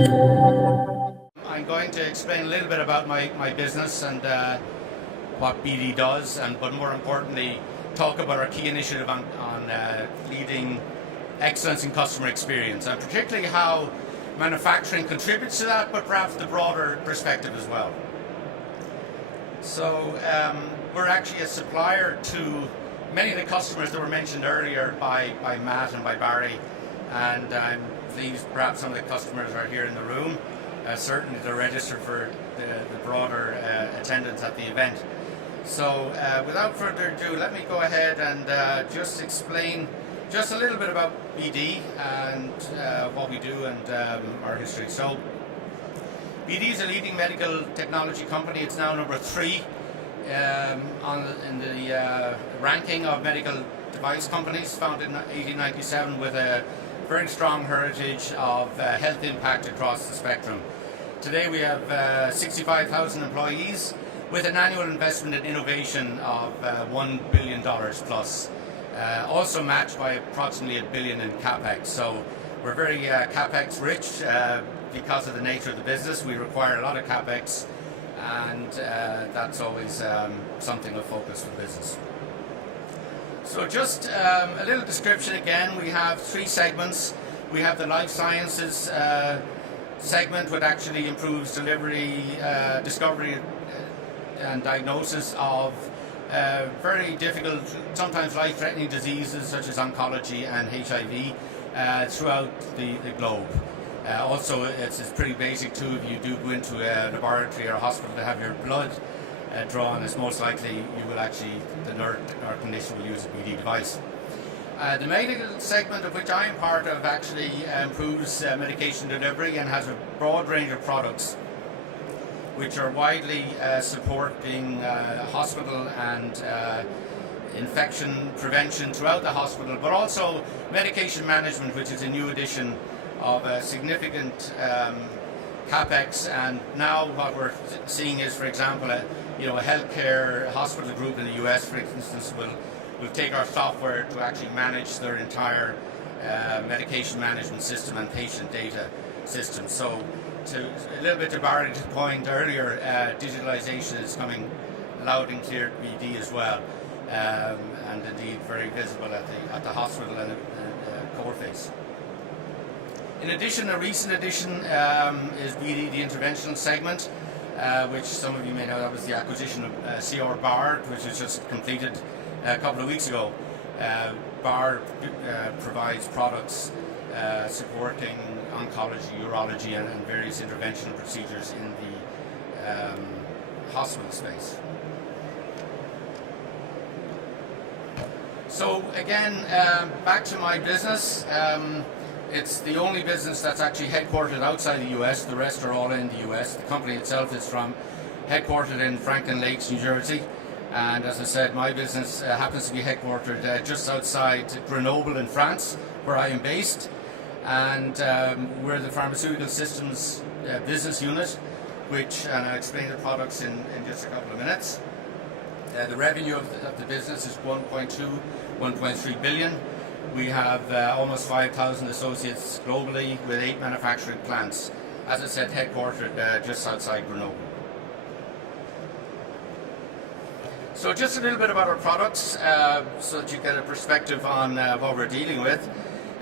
I'm going to explain a little bit about my business and what BD does, but more importantly, talk about our key initiative on leading excellence in customer experience, and particularly how manufacturing contributes to that, but perhaps the broader perspective as well. So we're actually a supplier to many of the customers that were mentioned earlier by Matt and by Barry, and I'm pleased perhaps some of the customers are here in the room. Certainly they're registered for the broader attendance at the event. So without further ado, let me go ahead and just explain just a little bit about BD and what we do and our history. So BD is a leading medical technology company. It's now number 3 in the ranking of medical device companies, founded in 1897 with a very strong heritage of health impact across the spectrum. Today we have 65,000 employees with an annual investment in innovation of $1 billion plus, also matched by approximately $1 billion in capex. So we're very capex rich because of the nature of the business. We require a lot of capex, and that's always something of focus for business. So just a little description again. We have 3 segments. We have the life sciences segment, which actually improves delivery, discovery and diagnosis of very difficult, sometimes life-threatening diseases such as oncology and HIV throughout the globe. Also, it's pretty basic too. If you do go into a laboratory or a hospital to have your blood drawn, it's most likely you will actually, the nurse or clinician will use a BD device. The medical segment, of which I am part of, actually improves medication delivery and has a broad range of products which are widely supporting hospital and infection prevention throughout the hospital, but also medication management, which is a new addition of a significant capex. And now what we're seeing is, for example, a healthcare hospital group in the US, for instance, will take our software to actually manage their entire medication management system and patient data system. So a little bit to Barry's point earlier, digitalization is coming loud and clear to BD as well, and indeed very visible at the hospital and coalface. In addition, a recent addition is BD, the interventional segment, which some of you may know. That was the acquisition of CR Bard, which was just completed a couple of weeks ago. Bard provides products supporting oncology, urology, and various interventional procedures in the hospital space. So again, back to my business. It's the only business that's actually headquartered outside the US. The rest are all in the US. The company itself is headquartered in Franklin Lakes, New Jersey. And as I said, my business happens to be headquartered just outside Grenoble in France, where I am based. And we're the pharmaceutical systems business unit, and I'll explain the products in just a couple of minutes. The revenue of the business is 1.3 billion. We have almost 5,000 associates globally with 8 manufacturing plants. As I said, headquartered just outside Grenoble. So just a little bit about our products, so that you get a perspective on what we're dealing with.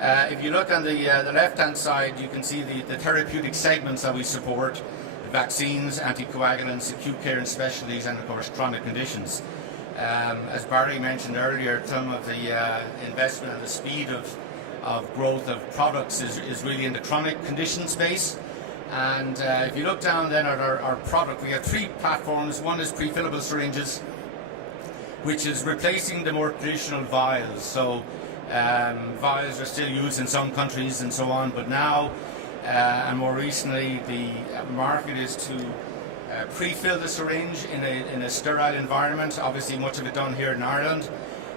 If you look on the left-hand side, you can see the therapeutic segments that we support: vaccines, anticoagulants, acute care and specialties, and of course chronic conditions. As Barry mentioned earlier, some of the investment and the speed of growth of products is really in the chronic condition space. And if you look down then at our product, we have 3 platforms. One is prefillable syringes, which is replacing the more traditional vials. So vials are still used in some countries and so on, but now and more recently the market is to pre-fill the syringe in a sterile environment, obviously much of it done here in Ireland,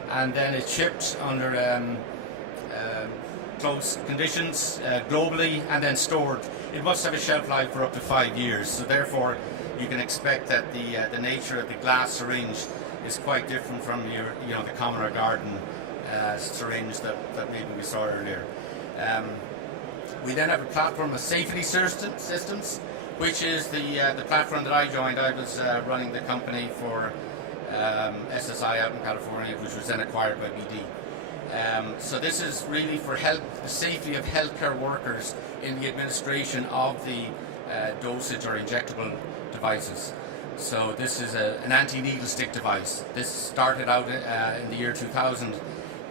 and then it's shipped under close conditions globally and then stored. It must have a shelf life for up to 5 years, so therefore you can expect that the nature of the glass syringe is quite different from the common or garden syringe that maybe we saw earlier. We then have a platform of safety systems, which is the platform that I joined. I was running the company for SSI out in California, which was then acquired by BD. So this is really for the safety of healthcare workers in the administration of the dosage or injectable devices. So this is an anti-needle stick device. This started out in the year 2000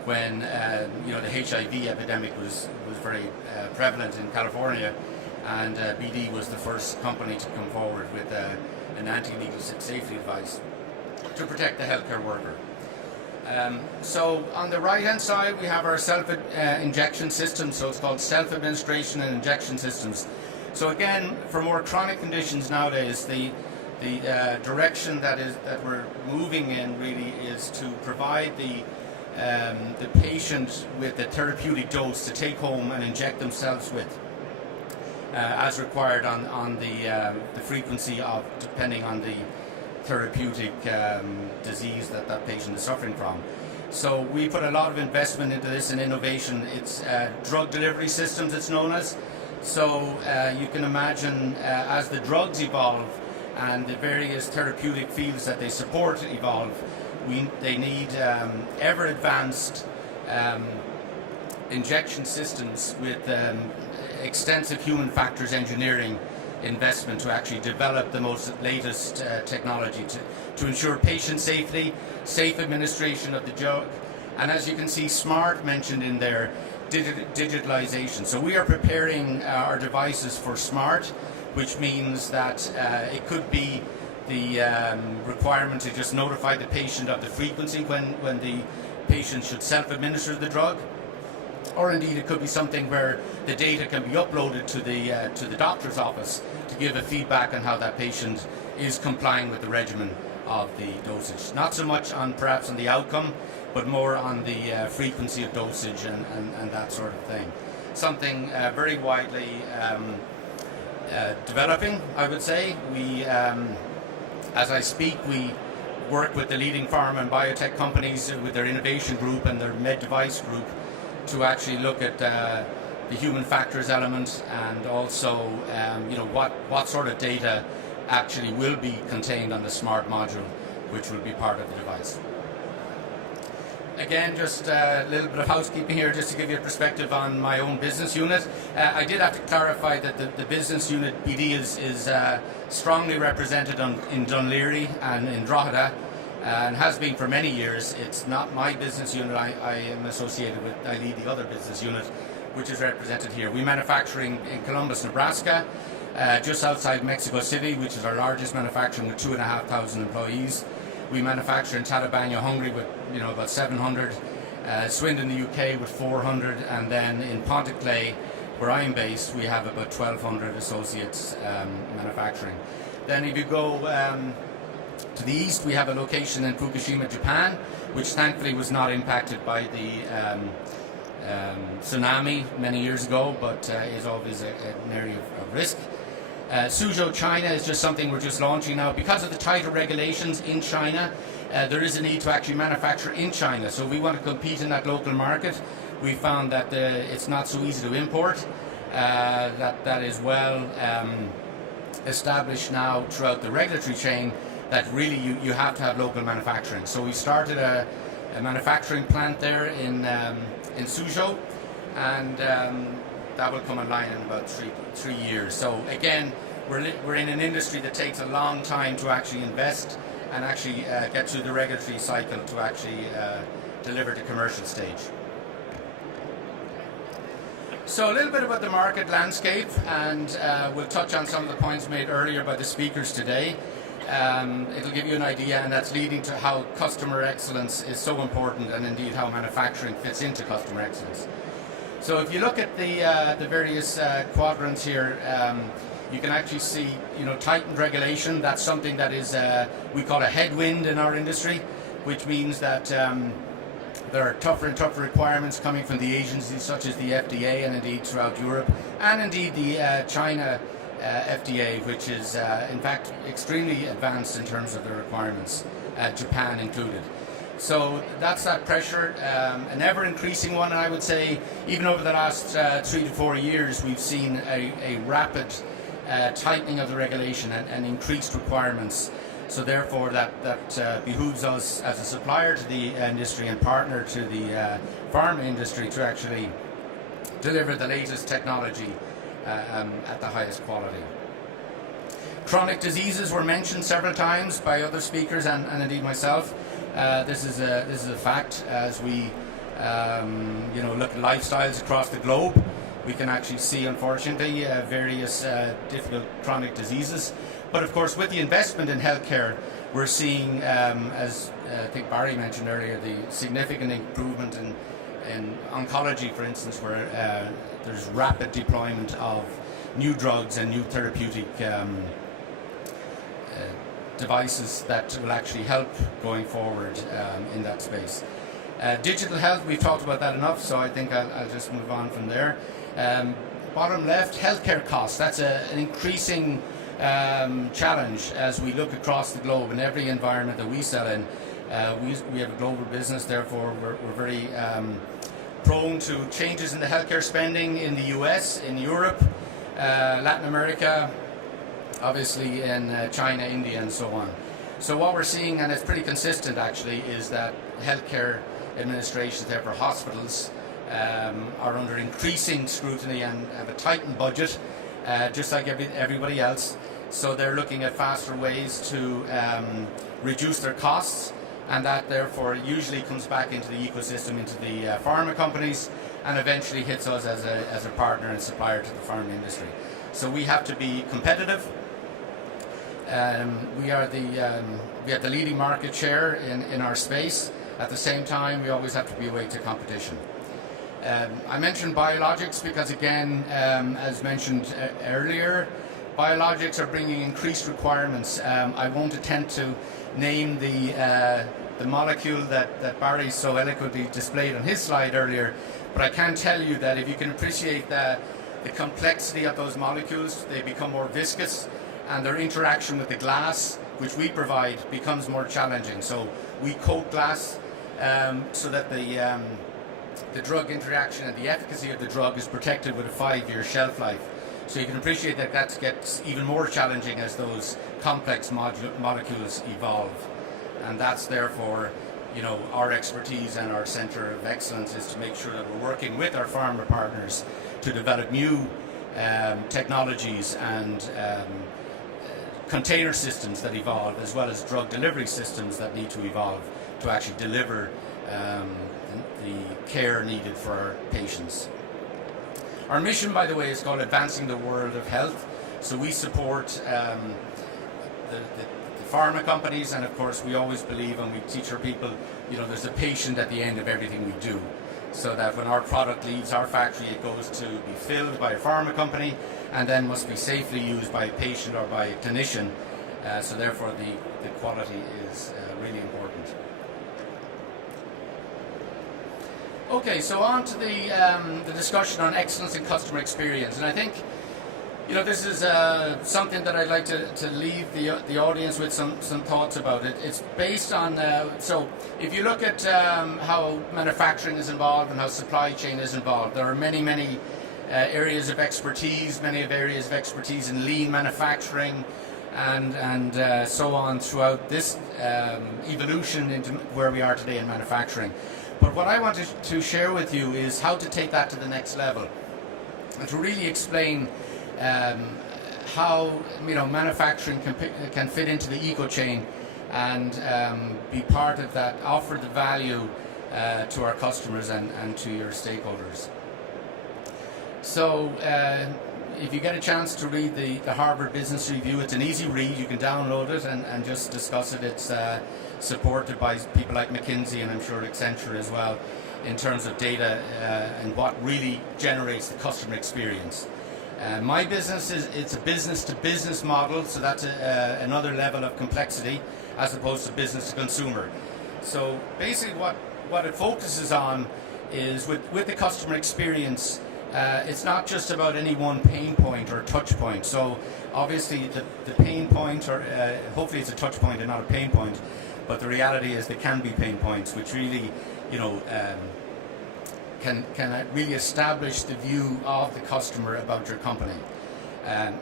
when the HIV epidemic was very prevalent in California, and BD was the first company to come forward with an anti-needle stick safety device to protect the healthcare worker. So on the right hand side we have our self-injection system, so it's called self-administration and injection systems. So again, for more chronic conditions nowadays, the direction that we're moving in really is to provide the patient with a therapeutic dose to take home and inject themselves with, as required on the frequency of, depending on the therapeutic disease that patient is suffering from. So we put a lot of investment into this and innovation. It's drug delivery systems, it's known as. So you can imagine as the drugs evolve and the various therapeutic fields that they support evolve, they need ever advanced injection systems with extensive human factors engineering investment to actually develop the most latest technology to ensure patient safety, safe administration of the drug, and as you can see, smart mentioned in there, digitalization. So we are preparing our devices for smart, which means that it could be the requirement to just notify the patient of the frequency when the patient should self-administer the drug, or indeed it could be something where the data can be uploaded to the doctor's office to give a feedback on how that patient is complying with the regimen of the dosage. Not so much perhaps on the outcome, but more on the frequency of dosage and that sort of thing. Something very widely developing, I would say. We, as I speak, we work with the leading pharma and biotech companies with their innovation group and their med device group to actually look at the human factors element, and also what sort of data actually will be contained on the smart module, which will be part of the device. Again, just a little bit of housekeeping here, just to give you a perspective on my own business unit. I did have to clarify that the business unit BD is strongly represented in Dunleary and in Drogheda, and has been for many years. It's not my business unit. I am associated with, I lead the other business unit, which is represented here. We manufacture in Columbus, Nebraska, just outside Mexico City, which is our largest manufacturing with 2,500 employees. We manufacture in Tatabánya, Hungary with about 700, Swindon, the UK with 400, and then in Pontyclun, where I'm based, we have about 1,200 associates manufacturing. Then if you go to the east, we have a location in Fukushima, Japan, which thankfully was not impacted by the tsunami many years ago, but is always an area of risk. Suzhou, China is just something we're just launching now. Because of the tighter regulations in China, there is a need to actually manufacture in China. So we want to compete in that local market. We found that it's not so easy to import. That is well established now throughout the regulatory chain, that really you have to have local manufacturing. So we started a manufacturing plant there in Suzhou, and that will come online in about three years. So again, we're in an industry that takes a long time to actually invest and actually get through the regulatory cycle to actually deliver to commercial stage. So a little bit about the market landscape, and we'll touch on some of the points made earlier by the speakers today. It'll give you an idea, and that's leading to how customer excellence is so important, and indeed how manufacturing fits into customer excellence. So if you look at the various quadrants here, you can actually see, tightened regulation. That's something that is we call a headwind in our industry, which means that there are tougher and tougher requirements coming from the agencies such as the FDA, and indeed throughout Europe, and indeed the China FDA, which is in fact extremely advanced in terms of the requirements, Japan included. So that's that pressure, an ever-increasing one, and I would say even over the last 3 to 4 years we've seen a rapid tightening of the regulation and increased requirements. So therefore that behooves us as a supplier to the industry and partner to the pharma industry to actually deliver the latest technology at the highest quality. Chronic diseases were mentioned several times by other speakers and indeed myself. This is a fact. As we look at lifestyles across the globe, we can actually see, unfortunately, various difficult chronic diseases. But of course, with the investment in healthcare, we're seeing, as I think Barry mentioned earlier, the significant improvement in oncology, for instance, where there's rapid deployment of new drugs and new therapeutic devices that will actually help going forward in that space. Digital health, we've talked about that enough, so I think I'll just move on from there. Bottom left, healthcare costs. That's an increasing challenge as we look across the globe in every environment that we sell in. We have a global business, therefore we're very prone to changes in the healthcare spending in the US, in Europe, Latin America, obviously in China, India, and so on. So what we're seeing, and it's pretty consistent actually, is that healthcare administrations, therefore hospitals, are under increasing scrutiny and have a tightened budget, just like everybody else. So they're looking at faster ways to reduce their costs, and that therefore usually comes back into the ecosystem, into the pharma companies, and eventually hits us as a partner and supplier to the pharma industry. So we have to be competitive. We have the leading market share in our space. At the same time, we always have to be awake to competition. I mentioned biologics because, again, as mentioned earlier, biologics are bringing increased requirements. I won't attempt to name the molecule that Barry so eloquently displayed on his slide earlier, but I can tell you that if you can appreciate the complexity of those molecules, they become more viscous, and their interaction with the glass, which we provide, becomes more challenging. So we coat glass so that the drug interaction and the efficacy of the drug is protected with a 5-year shelf life. So you can appreciate that gets even more challenging as those complex molecules evolve. And that's therefore, our expertise and our center of excellence is to make sure that we're working with our pharma partners to develop new technologies and container systems that evolve, as well as drug delivery systems that need to evolve to actually deliver the care needed for our patients. Our mission, by the way, is called Advancing the World of Health. So we support the pharma companies, and of course we always believe, and we teach our people, there's a patient at the end of everything we do. So that when our product leaves our factory, it goes to be filled by a pharma company and then must be safely used by a patient or by a clinician. So therefore the quality is really important. Okay, so on to the discussion on excellence in customer experience. And I think, this is something that I'd like to leave the audience with some thoughts about it. It's based on, so if you look at how manufacturing is involved and how supply chain is involved, there are many areas of expertise, in lean manufacturing and so on throughout this evolution into where we are today in manufacturing. But what I wanted to share with you is how to take that to the next level and to really explain how manufacturing can fit into the eco chain and be part of that, offer the value to our customers and to your stakeholders. So if you get a chance to read the Harvard Business Review, it's an easy read. You can download it and just discuss it. It's supported by people like McKinsey and I'm sure Accenture as well in terms of data and what really generates the customer experience. My business it's a business-to-business model, so that's another level of complexity as opposed to business-to-consumer. So basically what it focuses on is with the customer experience, it's not just about any one pain point or touch point. So obviously the pain point, or hopefully it's a touch point and not a pain point, but the reality is they can be pain points, which really, can really establish the view of the customer about your company.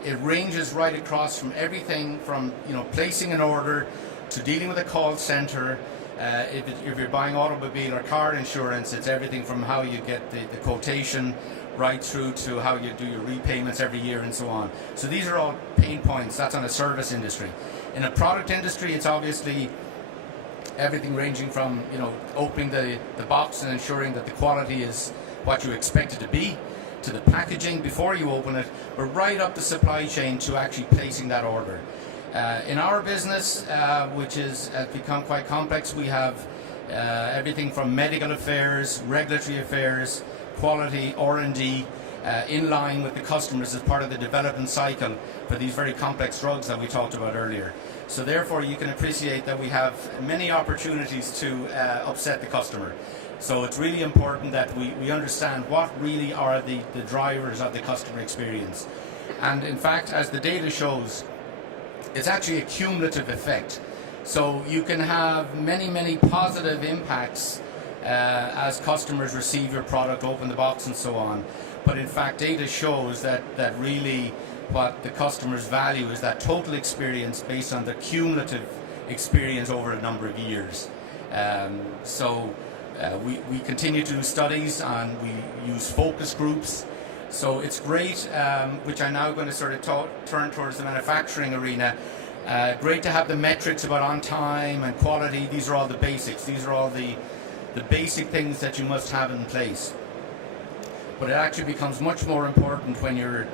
It ranges right across from everything from placing an order to dealing with a call center. If you're buying automobile or car insurance, it's everything from how you get the quotation right through to how you do your repayments every year and so on. So these are all pain points. That's on a service industry. In a product industry, it's obviously everything ranging from opening the box and ensuring that the quality is what you expect it to be, to the packaging before you open it, but right up the supply chain to actually placing that order. In our business, which has become quite complex, we have everything from medical affairs, regulatory affairs, quality, R&D, in line with the customers as part of the development cycle for these very complex drugs that we talked about earlier. So therefore you can appreciate that we have many opportunities to upset the customer. So it's really important that we understand what really are the drivers of the customer experience. And in fact, as the data shows, it's actually a cumulative effect. So you can have many positive impacts as customers receive your product, open the box and so on. But in fact, data shows that really what the customers value is that total experience based on the cumulative experience over a number of years. We continue to do studies and we use focus groups. So it's great, which I'm now going to sort of turn towards the manufacturing arena. Great to have the metrics about on time and quality. These are all the basics. These are all the basic things that you must have in place. But it actually becomes much more important when you're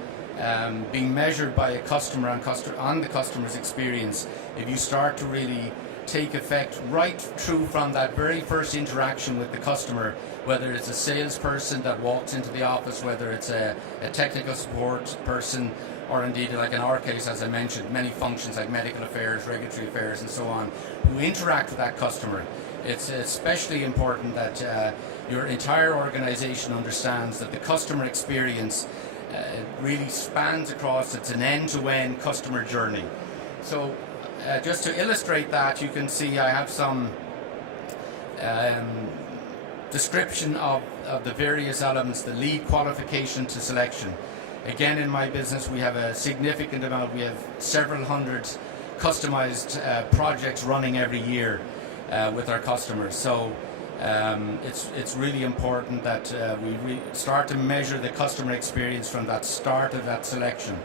being measured by a customer on the customer's experience. If you start to really take effect right through from that very first interaction with the customer, whether it's a salesperson that walks into the office, whether it's a technical support person, or indeed, like in our case, as I mentioned, many functions like medical affairs, regulatory affairs and so on, who interact with that customer. It's especially important that your entire organization understands that the customer experience really spans across, it's an end-to-end customer journey. So just to illustrate that, you can see I have some description of the various elements, the lead qualification to selection. Again, in my business, we have a significant amount. We have several hundred customized projects running every year with our customers. So it's really important that we start to measure the customer experience from that start of that selection.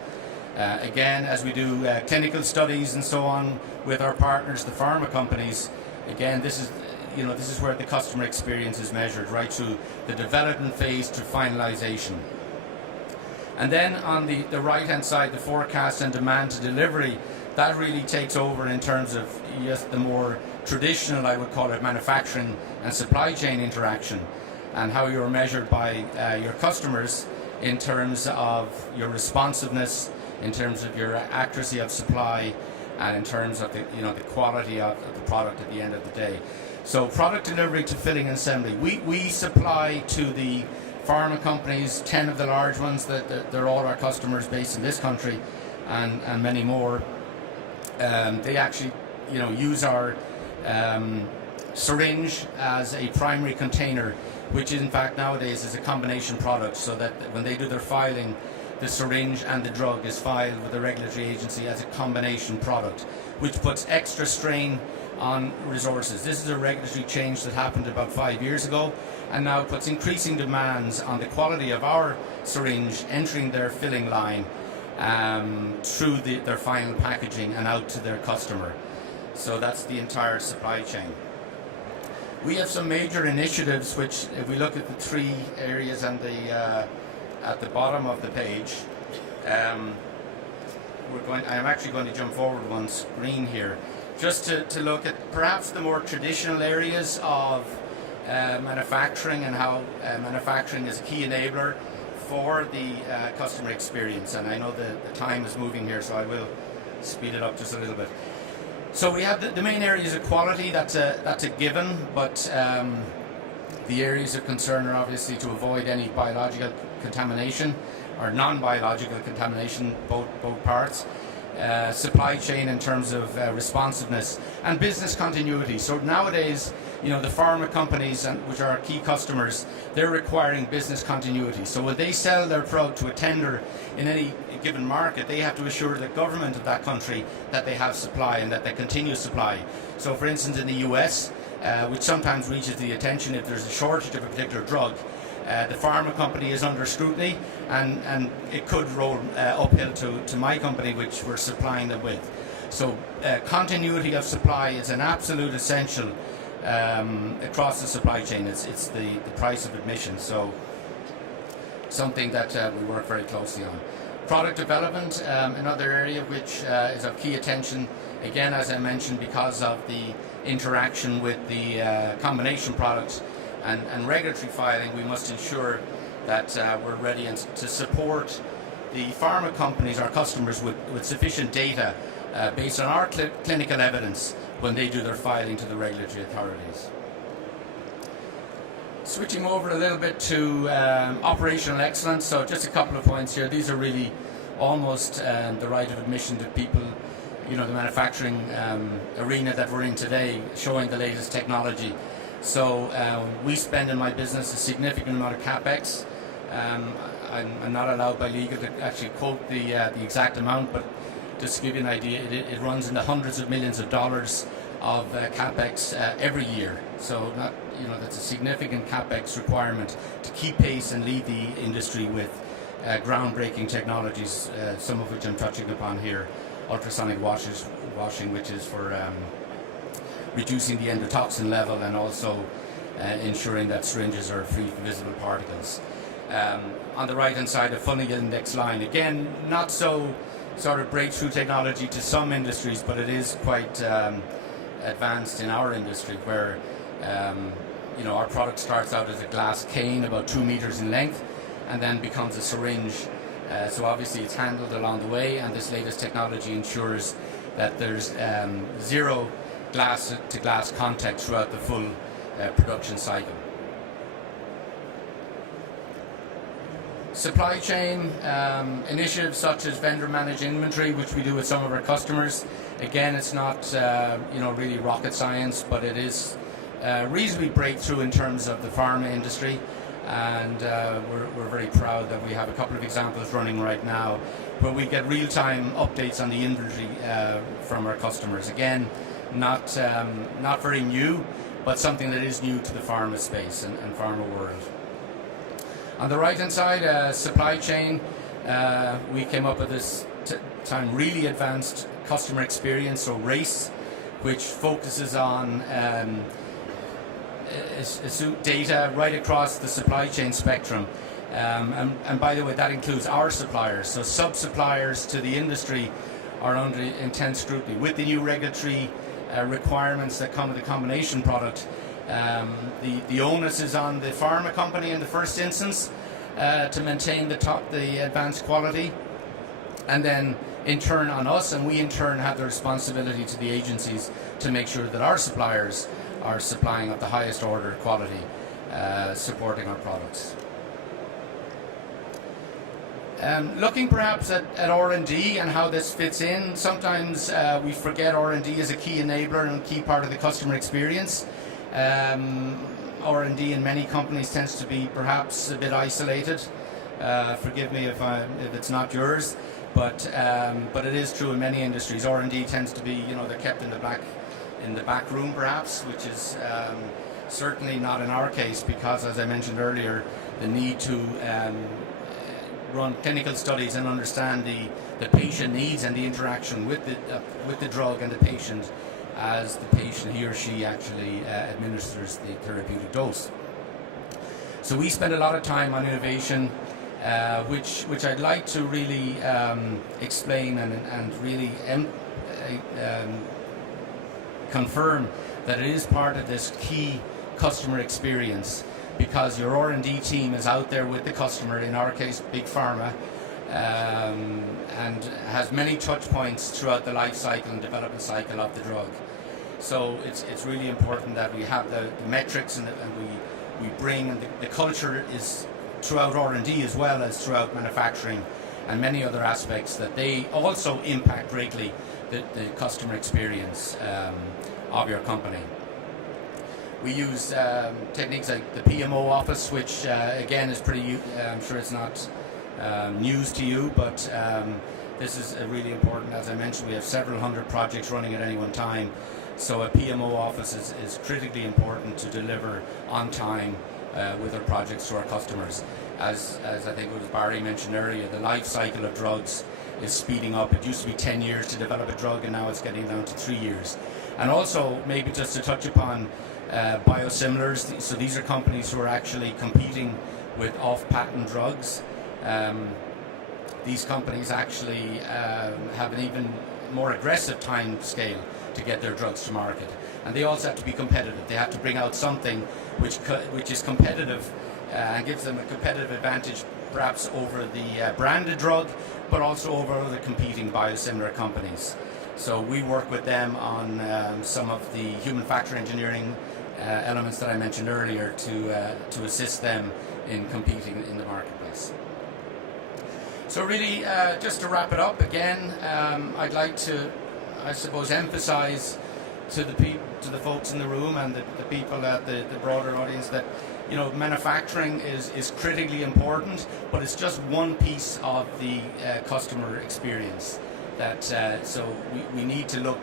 Again, as we do clinical studies and so on with our partners, the pharma companies, again, this is where the customer experience is measured, right through the development phase to finalization. And then on the right-hand side, the forecast and demand to delivery, that really takes over in terms of the more traditional, I would call it, manufacturing and supply chain interaction, and how you're measured by your customers in terms of your responsiveness, in terms of your accuracy of supply, and in terms of the quality of the product at the end of the day. So product delivery to filling and assembly. We supply to the pharma companies, 10 of the large ones, that they're all our customers based in this country, and many more. They actually use our syringe as a primary container, which in fact nowadays is a combination product, so that when they do their filing, the syringe and the drug is filed with the regulatory agency as a combination product, which puts extra strain on resources. This is a regulatory change that happened about 5 years ago, and now puts increasing demands on the quality of our syringe entering their filling line through their final packaging and out to their customer. So that's the entire supply chain. We have some major initiatives, which, if we look at the three areas and at the bottom of the page, I'm actually going to jump forward one screen here, just to look at perhaps the more traditional areas of manufacturing, and how manufacturing is a key enabler for the customer experience. And I know the time is moving here, so I will speed it up just a little bit. So we have the main areas of quality. That's a given, but the areas of concern are obviously to avoid any biological contamination or non-biological contamination, both parts. supply chain in terms of responsiveness and business continuity. So nowadays, the pharma companies, which are our key customers, they're requiring business continuity. So when they sell their product to a tender in any given market, they have to assure the government of that country that they have supply and that they continue supply. So for instance, in the US, which sometimes reaches the attention if there's a shortage of a particular drug, the pharma company is under scrutiny, and it could roll uphill to my company, which we're supplying them with. So continuity of supply is an absolute essential across the supply chain. It's the price of admission, so something that we work very closely on. Product development, another area which is of key attention, again, as I mentioned, because of the interaction with the combination products and regulatory filing. We must ensure that we're ready to support the pharma companies, our customers, with sufficient data based on our clinical evidence when they do their filing to the regulatory authorities. Switching over a little bit to operational excellence, so just a couple of points here. These are really almost the right of admission to people, the manufacturing arena that we're in today, showing the latest technology. So we spend in my business a significant amount of CapEx. I'm not allowed by legal to actually quote the exact amount, but just to give you an idea, it runs in the hundreds of millions of dollars of CapEx every year. So that's a significant CapEx requirement to keep pace and lead the industry with groundbreaking technologies, some of which I'm touching upon here. Ultrasonic washing, which is for reducing the endotoxin level and also ensuring that syringes are free from visible particles. On the right hand side, a funding index line. Again, not so sort of breakthrough technology to some industries, but it is quite advanced in our industry, where our product starts out as a glass cane about 2 meters in length and then becomes a syringe. So obviously it's handled along the way, and this latest technology ensures that there's zero glass to glass contact throughout the full production cycle. Supply chain initiatives such as vendor managed inventory, which we do with some of our customers. Again, it's not really rocket science, but it is reasonably breakthrough in terms of the pharma industry, and we're very proud that we have a couple of examples running right now where we get real-time updates on the inventory from our customers. Again, not very new, but something that is new to the pharma space and pharma world. On the right hand side, supply chain, we came up with this time really advanced customer experience, or RACE, which focuses on data right across the supply chain spectrum. And by the way, that includes our suppliers. So sub-suppliers to the industry are under intense scrutiny. With the new regulatory requirements that come with the combination product, the onus is on the pharma company in the first instance to maintain the advanced quality, and then in turn on us, and we in turn have the responsibility to the agencies to make sure that our suppliers are supplying of the highest order quality, supporting our products. Looking perhaps at R&D and how this fits in, sometimes we forget R&D is a key enabler and a key part of the customer experience. R&D in many companies tends to be perhaps a bit isolated. Forgive me if it's not yours, but it is true in many industries. R&D tends to be, they're kept in the back room perhaps, which is certainly not in our case, because as I mentioned earlier, the need to run clinical studies and understand the patient needs and the interaction with the drug and the patient as the patient, he or she, actually administers the therapeutic dose. So we spend a lot of time on innovation, which I'd like to really explain and really confirm that it is part of this key customer experience, because your R&D team is out there with the customer, in our case big pharma, and has many touch points throughout the life cycle and development cycle of the drug. So it's really important that we have the metrics and we bring, and the culture is throughout R&D as well as throughout manufacturing, and many other aspects that they also impact greatly the customer experience of your company. We use techniques like the PMO office, which again is pretty, I'm sure it's not news to you, but this is really important. As I mentioned, we have several hundred projects running at any one time, so a PMO office is critically important to deliver on time with our projects to our customers. As I think it was Barry mentioned earlier, the life cycle of drugs is speeding up. It used to be 10 years to develop a drug, and now it's getting down to 3 years. And also, maybe just to touch upon biosimilars, so these are companies who are actually competing with off-patent drugs. These companies actually have an even more aggressive time scale to get their drugs to market, and they also have to be competitive. They have to bring out something which is competitive and gives them a competitive advantage, perhaps over the branded drug, but also over other competing biosimilar companies. So we work with them on some of the human factor engineering elements that I mentioned earlier to assist them in competing in the marketplace. So really, just to wrap it up again, I'd like to, I suppose, emphasize to the folks in the room and the people at the broader audience that, you know, manufacturing is critically important, but it's just one piece of the customer experience. That so we need to look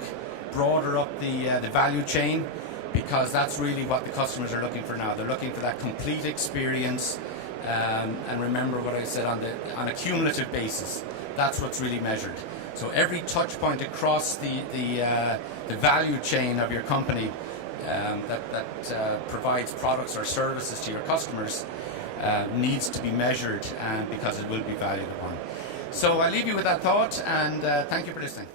broader up the value chain, because that's really what the customers are looking for now. They're looking for that complete experience, and remember what I said on a cumulative basis. That's what's really measured. So every touch point across the value chain of your company that provides products or services to your customers needs to be measured, and because it will be valued upon. So I leave you with that thought, and thank you for listening.